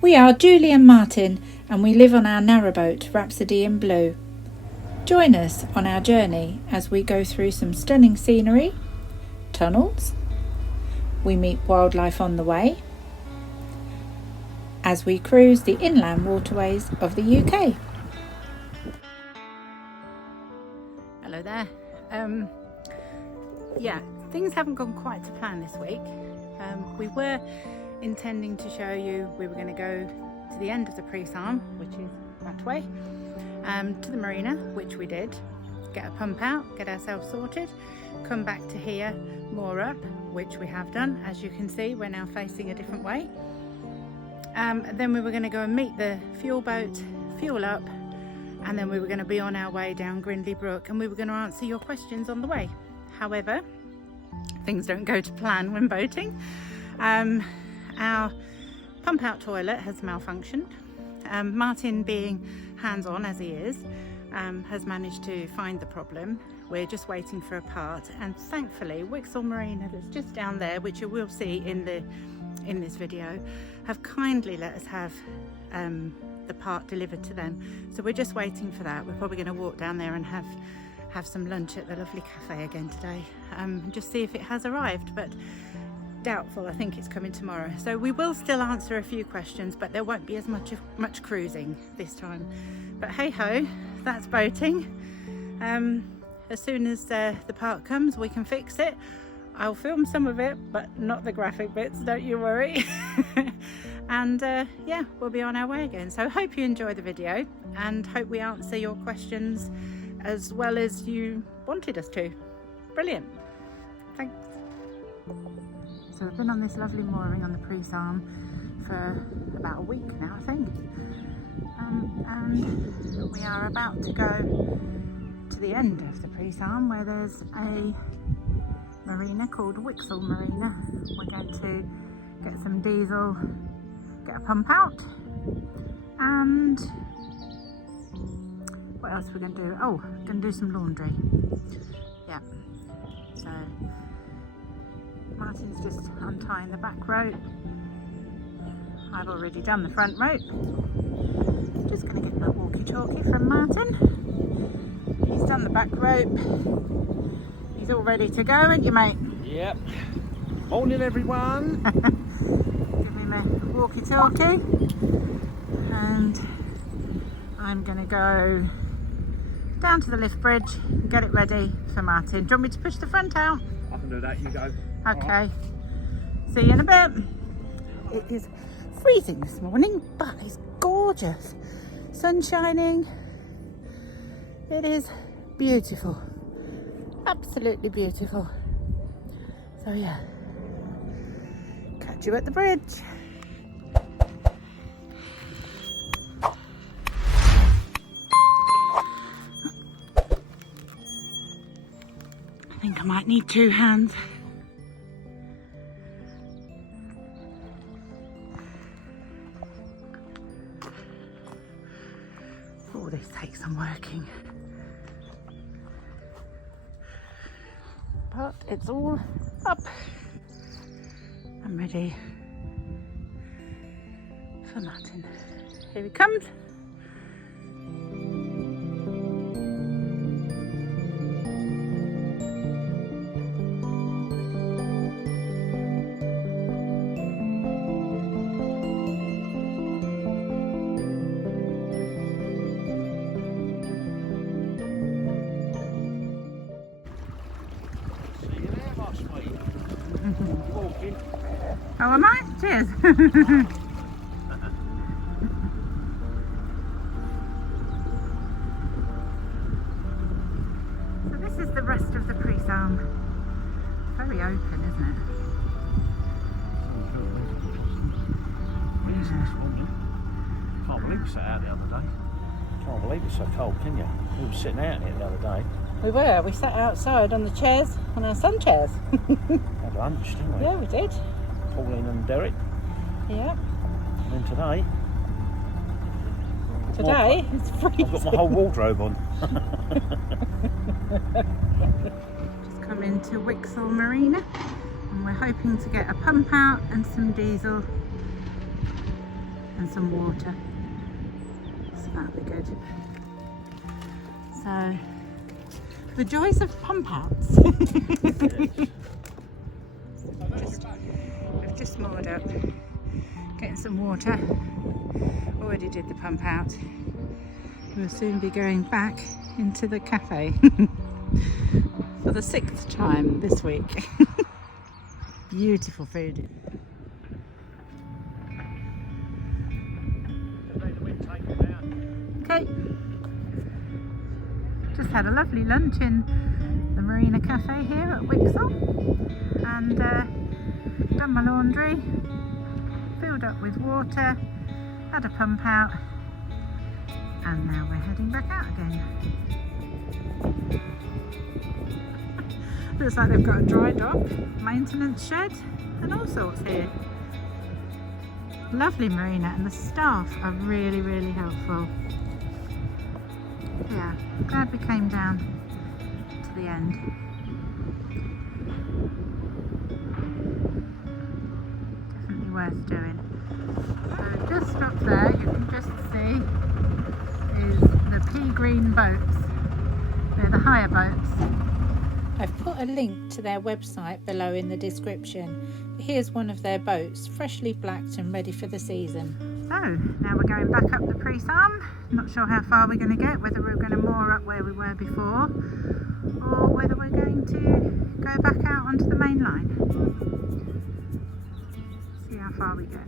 We are Julie and Martin, and we live on our narrowboat, Rhapsody in Blue. Join us on our journey as we go through some stunning scenery, tunnels, we meet wildlife on the way, as we cruise the inland waterways of the UK. Hello there. Yeah, things haven't gone quite to plan this week. We were intending to show you we were going to go to the end of the pre-sarm, which is that way, to the marina, which we did, get a pump out, get ourselves sorted, come back to here, moor up, which we have done. As you can see, we're now facing a different way. Then we were going to go and meet the fuel boat, fuel up, and then we were going to be on our way down Grindley Brook, and we were going to answer your questions on the way. However, things don't go to plan when boating. Our pump out toilet has malfunctioned. Martin, being hands-on as he is, has managed to find the problem. We're just waiting for a part, and thankfully Whixall Marina, that's just down there, which you will see in this video, have kindly let us have the part delivered to them. So we're just waiting for that. We're probably going to walk down there and have some lunch at the lovely cafe again today, just see if it has arrived, but doubtful. I think it's coming tomorrow. So we will still answer a few questions, but there won't be as much cruising this time. But hey ho, that's boating. As soon as the part comes, we can fix it. I'll film some of it, but not the graphic bits, don't you worry. And yeah, we'll be on our way again. So hope you enjoy the video, and hope we answer your questions as well as you wanted us to. Brilliant. Thanks. So we've been on this lovely mooring on the pre-sarm for about a week now, I think. And we are about to go to the end of the pre-sarm, where there's a marina called Whixall Marina. We're going to get some diesel, get a pump out, and what else are we going to do? Oh, we're going to do some laundry. Yeah. So Martin's just untying the back rope. I've already done the front rope. Just going to get my walkie-talkie from Martin. He's done the back rope. He's all ready to go, aren't you, mate? Yep. Morning, everyone. Give me my walkie-talkie. And I'm going to go down to the lift bridge and get it ready for Martin. Do you want me to push the front out? I can do that, you go. Okay. Right. See you in a bit. It is freezing this morning, but it's gorgeous. Sun shining. It is beautiful. Absolutely beautiful. So yeah, catch you at the bridge. I think I might need two hands. Oh, this takes some working. But it's all up. I'm ready for Martin. Here he comes. Oh, am I? Cheers. So this is the rest of the pre-sarm. Very open, isn't it? Can't believe we sat out the other day. Can't believe it's so cold, can you? We were sitting out here the other day. We were. We sat outside on the chairs, on our sun chairs. Had lunch, didn't we? Yeah, we did. Pauline and Derek. Yeah. And then today. Today it's freezing. I've got my whole wardrobe on. Just come into Whixall Marina, and we're hoping to get a pump out and some diesel and some water. So that'll be good. So, the joys of pump outs. We've just moored up, getting some water. Already did the pump out. We'll soon be going back into the cafe for the 6th time this week. Beautiful food. Okay, just had a lovely lunch in the Marina Cafe here at Whixall, and done my laundry, filled up with water, had a pump out, and now we're heading back out again. Looks like they've got a dry dock, maintenance shed and all sorts here. Lovely marina, and the staff are really, really helpful. Yeah, glad we came down to the end. Definitely worth doing. So just up there, you can just see is the pea green boats. They're the hire boats. I've put a link to their website below in the description. Here's one of their boats, freshly blacked and ready for the season. So now we're going back up the Priest-Arm. Not sure how far we're going to get, whether we're going to moor up where we were before or whether we're going to go back out onto the main line. See how far we get.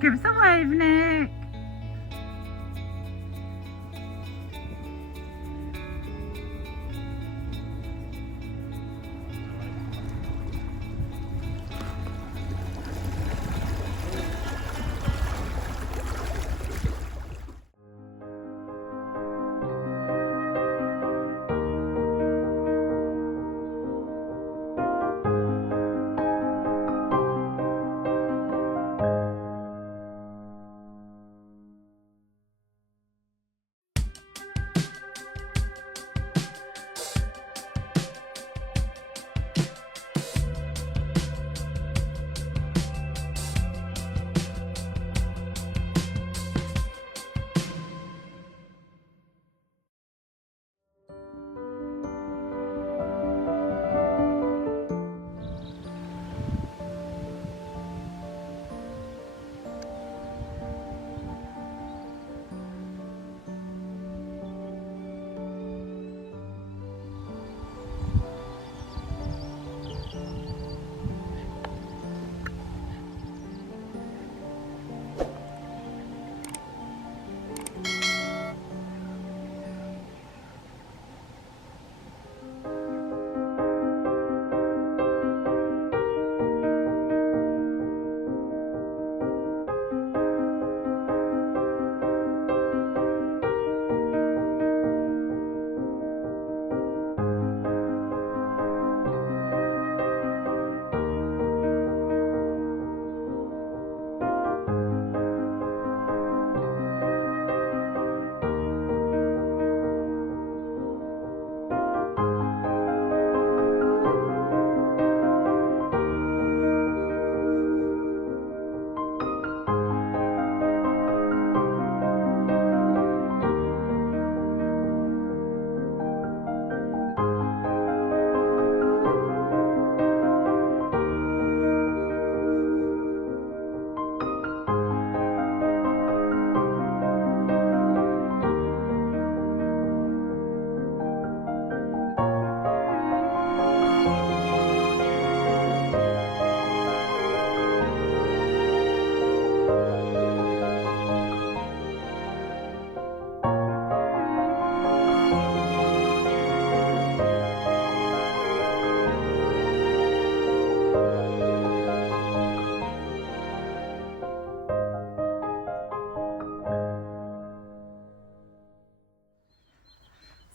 Give us a wave, Nick.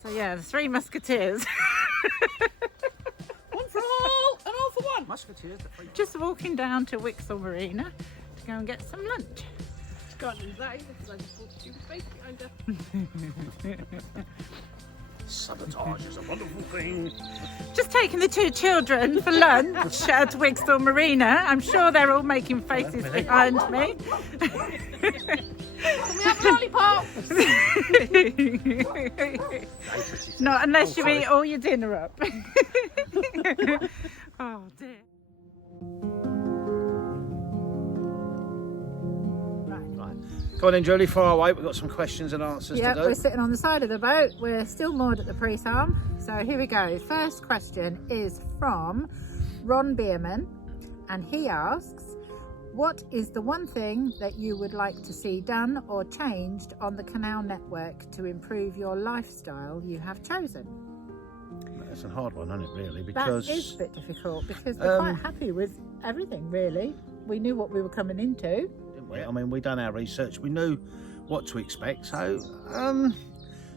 So yeah, the Three Musketeers One for all and all for one. Musketeers, the free. Just walking down to Whixall Marina to go and get some lunch. Can't use that either because I just bought stupid face behind her. Sabotage is a wonderful thing. Just taking the two children for lunch at Whixall Marina. I'm sure they're all making faces behind me. Can we have a lollipop? Not unless you eat all your dinner up. Oh dear. Come on then, Julie, far away. We've got some questions and answers Yep, to do. we're sitting on the side of the boat. We're still moored at the Priest-Arm. So here we go. First question is from Ron Bierman, and he asks, what is the one thing that you would like to see done or changed on the canal network to improve your lifestyle you have chosen? That's a hard one, isn't it, really? Because that is a bit difficult because we're quite happy with everything, really. We knew what we were coming into. didn't we? I mean, we done our research. We knew what to expect. So,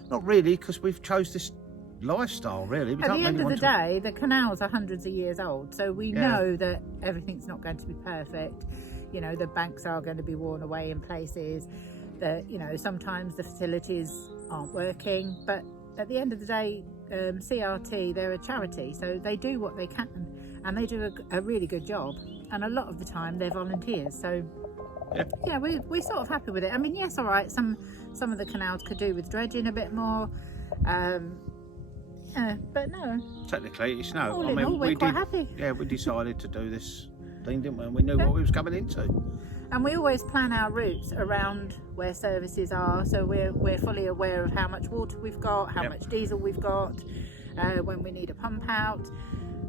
not really, because we've chose this lifestyle, really. We At don't the end really of the want day, the canals are hundreds of years old, so we know that everything's not going to be perfect. You know, the banks are going to be worn away in places. That, you know, sometimes the facilities aren't working, but at the end of the day, CRT, they're a charity, so they do what they can, and they do a really good job. And a lot of the time, they're volunteers. So yeah, we're sort of happy with it. I mean, yes, all right, some of the canals could do with dredging a bit more, but no. Technically, it's no. All I in mean, all, we're quite happy. Yeah, we decided to do this thing, didn't we? And we knew what we was coming into. And we always plan our routes around where services are, so we're fully aware of how much water we've got, how much diesel we've got, when we need a pump out.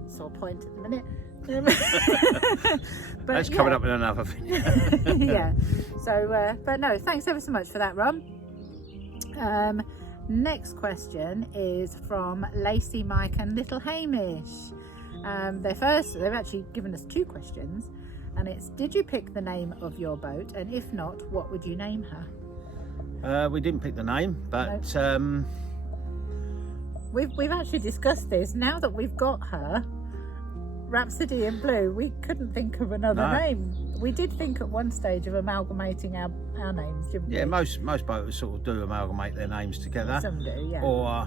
Sore point at the minute. But That's coming up in another thing. Yeah. So, but no, thanks ever so much for that, Ron. Next question is from Lacey, Mike, and Little Hamish. They've actually given us two questions. And it's, did you pick the name of your boat? And if not, what would you name her? We didn't pick the name, but we've actually discussed this. Now that we've got her, Rhapsody in Blue, we couldn't think of another name. We did think at one stage of amalgamating our names, didn't we? Yeah, most boats sort of do amalgamate their names together. Some do, yeah.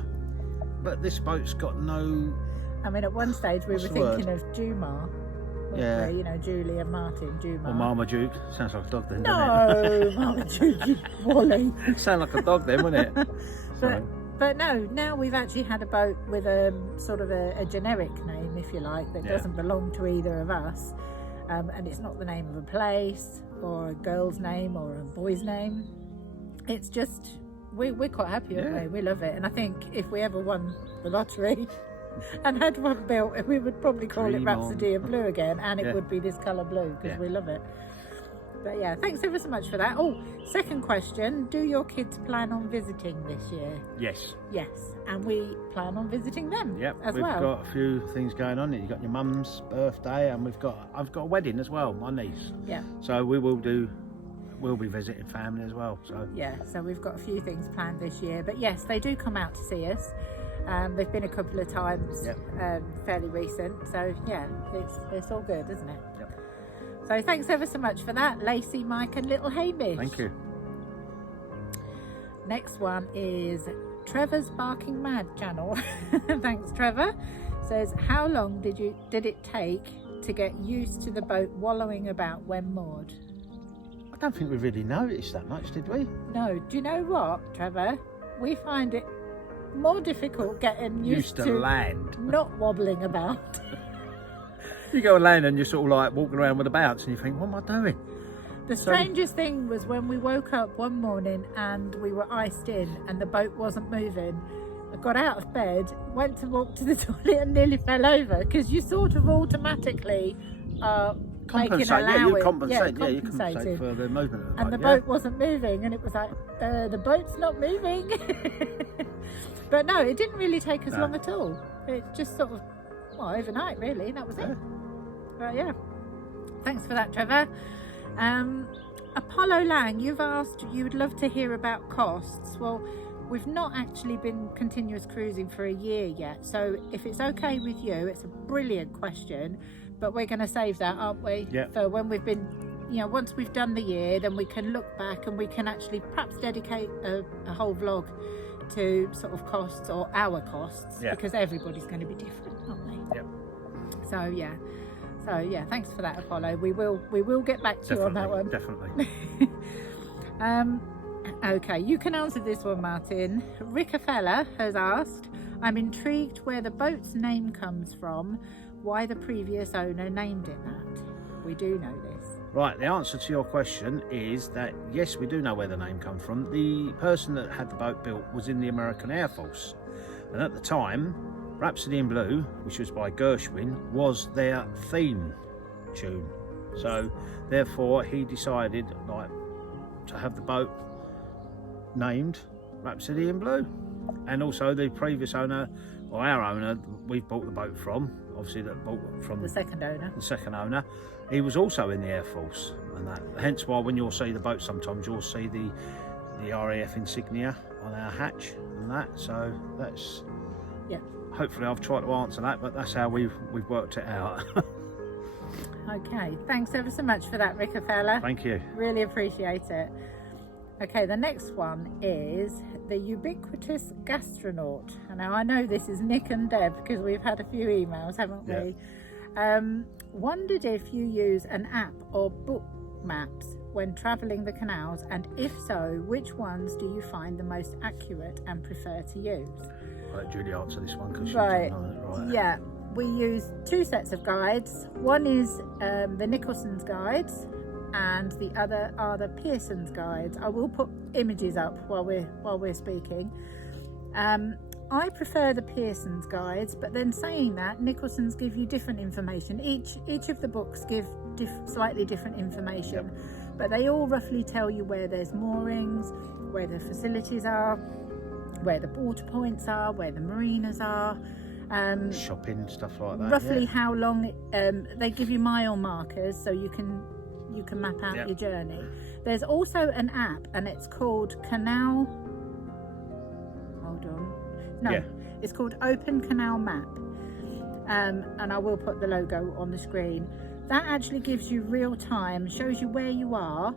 But this boat's got no... I mean, at one stage we were thinking of Jumar. Yeah. You know, Julie and Martin, Jumar. Or Marmaduke. Sounds like a dog then, doesn't it? No, Marmaduke, Wally. Sound like a dog then, wouldn't it? But no, now we've actually had a boat with a sort of a generic name, if you like, that doesn't belong to either of us. And it's not the name of a place or a girl's name or a boy's name. It's just, we're quite happy, aren't we? We love it. And I think if we ever won the lottery and had one built, we would probably call it Rhapsody in Blue again, and it would be this colour blue because we love it. But yeah, thanks ever so much for that. Oh, second question, do your kids plan on visiting this year? Yes. Yes, and we plan on visiting them as we've well. got a few things going on. You've got your mum's birthday, and I've got a wedding as well, my niece. Yeah. So we'll be visiting family as well. So yeah, so we've got a few things planned this year. But yes, they do come out to see us. They've been a couple of times, fairly recent. So yeah, it's all good, isn't it? Yep. So thanks ever so much for that, Lacey, Mike, and Little Hamish. Thank you. Next one is Trevor's Barking Mad channel. Thanks, Trevor. Says, how long did it take to get used to the boat wallowing about when moored? I don't think we really noticed that much, did we? No. Do you know what, Trevor? We find it more difficult getting used to land, not wobbling about. You go on land and you're sort of like walking around with a bounce, and you think, what am I doing? The strangest thing was when we woke up one morning and we were iced in and the boat wasn't moving. I got out of bed, went to walk to the toilet and nearly fell over, because you sort of automatically compensate. You compensate for the movement of the boat. And the boat wasn't moving, and it was like, the boat's not moving. But no, it didn't really take us long at all. It just sort of, overnight really, that was it. But yeah, thanks for that, Trevor. Apollo Lang, you've asked, you would love to hear about costs. Well, We've not actually been continuous cruising for a year yet, so if it's okay with you, it's a brilliant question, but we're going to save that, aren't we? Yeah. For when we've been, you know, once we've done the year, then we can look back and we can actually perhaps dedicate a whole vlog to sort of costs or our costs, because everybody's going to be different, aren't they? Yep. So yeah, thanks for that, Apollo. We will get back to you on that one. Definitely. Okay, you can answer this one, Martin. Rickafella has asked, I'm intrigued where the boat's name comes from, why the previous owner named it that. We do know this. Right, the answer to your question is that yes, we do know where the name comes from. The person that had the boat built was in the American Air Force, and at the time, Rhapsody in Blue, which was by Gershwin, was their theme tune. So therefore he decided to have the boat named Rhapsody in Blue. And also the previous owner, or our owner, we bought the boat from, obviously that bought from the second owner, he was also in the Air Force, and that hence why when you'll see the boat sometimes you'll see the RAF insignia on our hatch and that. So that's, hopefully I've tried to answer that, but that's how we've worked it out. Okay, thanks ever so much for that, Rickafella. Thank you. Really appreciate it. Okay, the next one is the ubiquitous gastronaut. And now I know this is Nick and Deb because we've had a few emails, haven't we? Wondered if you use an app or book maps when travelling the canals, and if so, which ones do you find the most accurate and prefer to use? I'll let Julie answer this one because she Right. doesn't know it right. Yeah, we use two sets of guides. One is the Nicholson's guides, and the other are the Pearson's guides. I will put images up while we're speaking. I prefer the Pearson's guides, but then saying that, Nicholson's give you different information. Each of the books give slightly different information, but they all roughly tell you where there's moorings, where the facilities are, where the water points are, where the marinas are. Shopping, stuff like that. Roughly how long. They give you mile markers so you can map out your journey. There's also an app, and it's called Canal. Hold on. No, it's called Open Canal Map, and I will put the logo on the screen. That actually gives you real time, shows you where you are,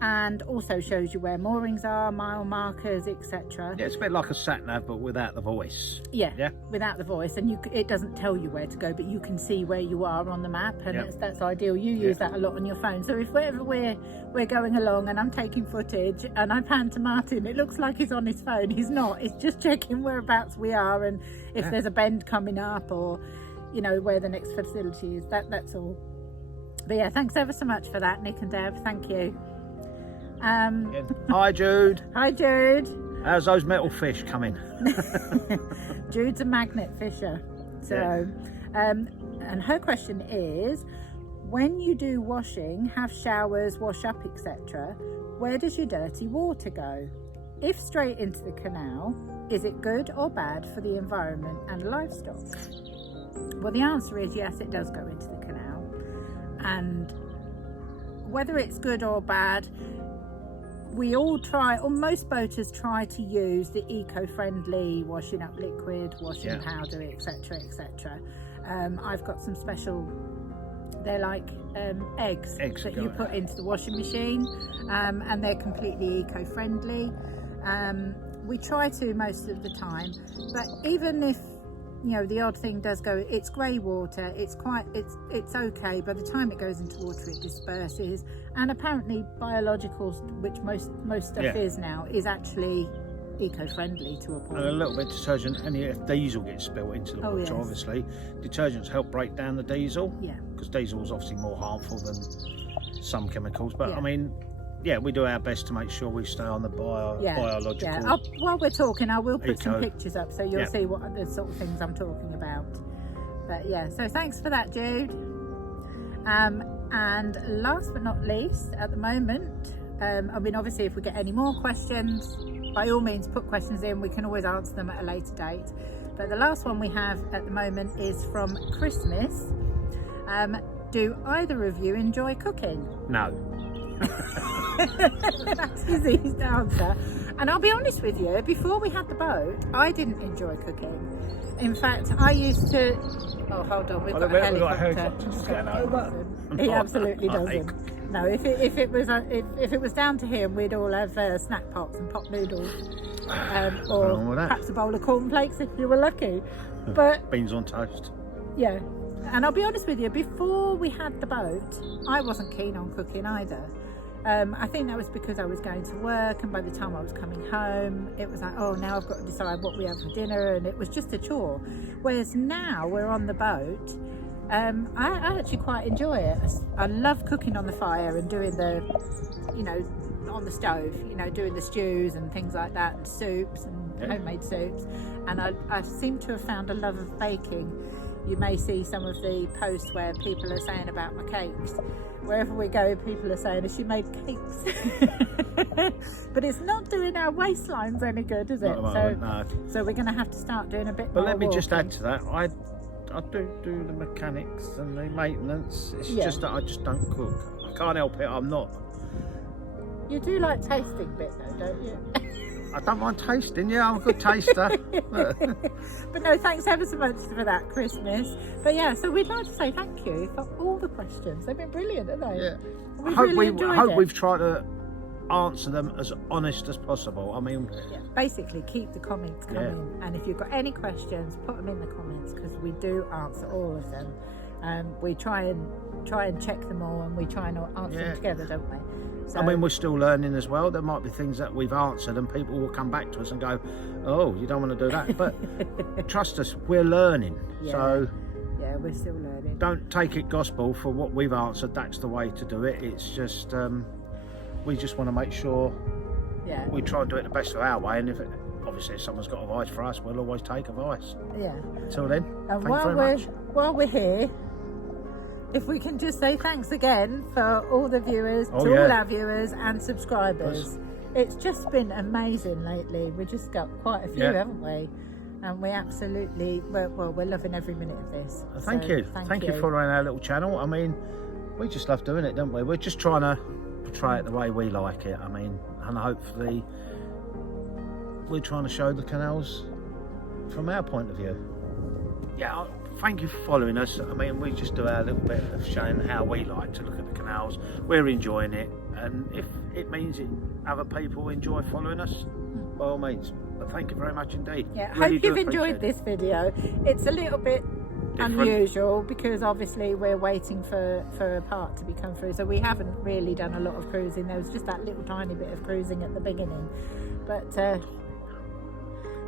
and also shows you where moorings are, mile markers, etc. Yeah, it's a bit like a sat nav but without the voice. Yeah, without the voice, and it doesn't tell you where to go, but you can see where you are on the map, and that's ideal. You use that a lot on your phone. So if wherever we're going along and I'm taking footage and I pan to Martin, it looks like he's on his phone. He's not. He's just checking whereabouts we are and if there's a bend coming up, or where the next facility is. That's all. But yeah, thanks ever so much for that, Nick and Deb. Thank you. Hi Jude. Hi Jude. How's those metal fish coming? Jude's a magnet fisher. So and her question is, when you do washing, have showers, wash up, etc., where does your dirty water go? If straight into the canal, is it good or bad for the environment and livestock? Well, the answer is yes, it does go into the canal, and whether it's good or bad, we all try, or most boaters try to use the eco-friendly washing up liquid, washing powder, etc., etc. I've got some special, they're like eggs that you put into the washing machine, and they're completely eco-friendly. We try to most of the time, but even if the odd thing does go, it's grey water, it's okay. By the time it goes into water, it disperses, and apparently biologicals, which most stuff is now, is actually eco-friendly to a point. And a little bit of detergent, and if diesel gets spilt into the water, obviously detergents help break down the diesel, because diesel is obviously more harmful than some chemicals, but I mean, we do our best to make sure we stay on the biological. While we're talking, I will put some pictures up so you'll see what the sort of things I'm talking about. But so thanks for that, Jude. And last but not least, at the moment, I mean, obviously if we get any more questions, by all means put questions in, we can always answer them at a later date. But the last one we have at the moment is from Christmas. Do either of you enjoy cooking? No. That's his easy answer. And I'll be honest with you, before we had the boat, I didn't enjoy cooking. In fact, I used to... Oh, hold on, we've got a helicopter. Just getting over. He absolutely doesn't. No, if it was down to him, we'd all have snack pots and pot noodles, or perhaps a bowl of cornflakes if you were lucky. But beans on toast. yeah, and I'll be honest with you, before we had the boat, I wasn't keen on cooking either. I think that was because I was going to work, and by the time I was coming home, it was like, oh, now I've got to decide what we have for dinner, and it was just a chore. Whereas now we're on the boat, I actually quite enjoy it. I love cooking on the fire and doing the, you know, on the stove, you know, doing the stews and things like that, and soups and homemade soups. And I seem to have found a love of baking. You may see some of the posts where people are saying about my cakes. Wherever we go, people are saying, has she made cakes? But it's not doing our waistlines any good, is it? So we're going to have to start doing a bit more. But let me walking. just add to that. I do the mechanics and the maintenance. It's just that I just don't cook. I can't help it. I'm not. You do like tasting bit though, don't you? I don't mind tasting. Yeah, I'm a good taster. But no, thanks ever so much for that, Christmas. But yeah, so we'd like to say thank you for all the questions. They've been brilliant, haven't they? Yeah. We've really enjoyed I hope it. we've tried to answer them as honest as possible. I mean, basically keep the comments coming, and if you've got any questions, put them in the comments, because we do answer all of them. We try and check them all, and we try and answer them together, don't we? So, I mean, we're still learning as well. There might be things that we've answered and people will come back to us and go, oh, you don't want to do that. But trust us, we're learning. So yeah, we're still learning. Don't take it gospel for what we've answered. That's the way to do it. It's just, we just want to make sure we try and do it the best of our way. And obviously if someone's got advice for us, we'll always take advice. Yeah. Until then, and thank you very much. While we're here, if we can just say thanks again for all the viewers, all our viewers and subscribers. It's just been amazing lately. We just got quite a few, haven't we? And we absolutely, we're loving every minute of this. Thank you. Thank you for following our little channel. I mean, we just love doing it, don't we? We're just trying to portray it the way we like it. I mean, and hopefully we're trying to show the canals from our point of view. Yeah. Thank you for following us. I mean, we just do our little bit of showing how we like to look at the canals. We're enjoying it, and if it means other people enjoy following us, by all means. But thank you very much indeed. Yeah, really hope you've enjoyed this video. It's a little bit unusual because obviously we're waiting for a part to be come through, so we haven't really done a lot of cruising. There was just that little tiny bit of cruising at the beginning, but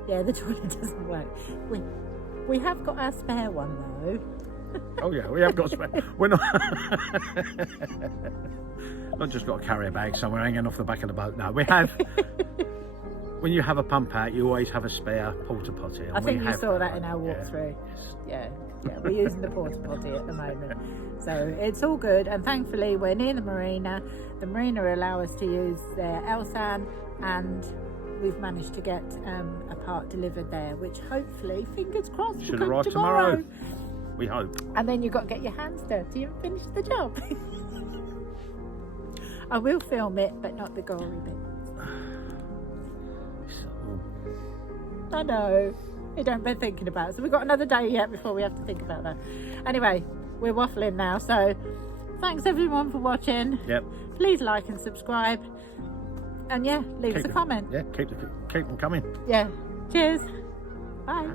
yeah, the toilet doesn't work. We have got our spare one though. Oh yeah, we have got spare. We're not not just got a carrier bag somewhere hanging off the back of the boat. No, we have. When you have a pump out, you always have a spare porta potty. I think you saw that in our walkthrough. Yeah, we're using the porta potty at the moment, so it's all good. And thankfully, we're near the marina. The marina allow us to use their Elsan, and we've managed to get a part delivered there, which hopefully, fingers crossed, should will arrive tomorrow. We hope. And then you've got to get your hands dirty and finish the job. I will film it, but not the gory bit. I know. You don't been thinking about it. So we've got another day yet before we have to think about that. Anyway, we're waffling now. So thanks everyone for watching. Yep. Please like and subscribe. And leave us a comment. Yeah, keep them coming. Yeah. Cheers. Bye.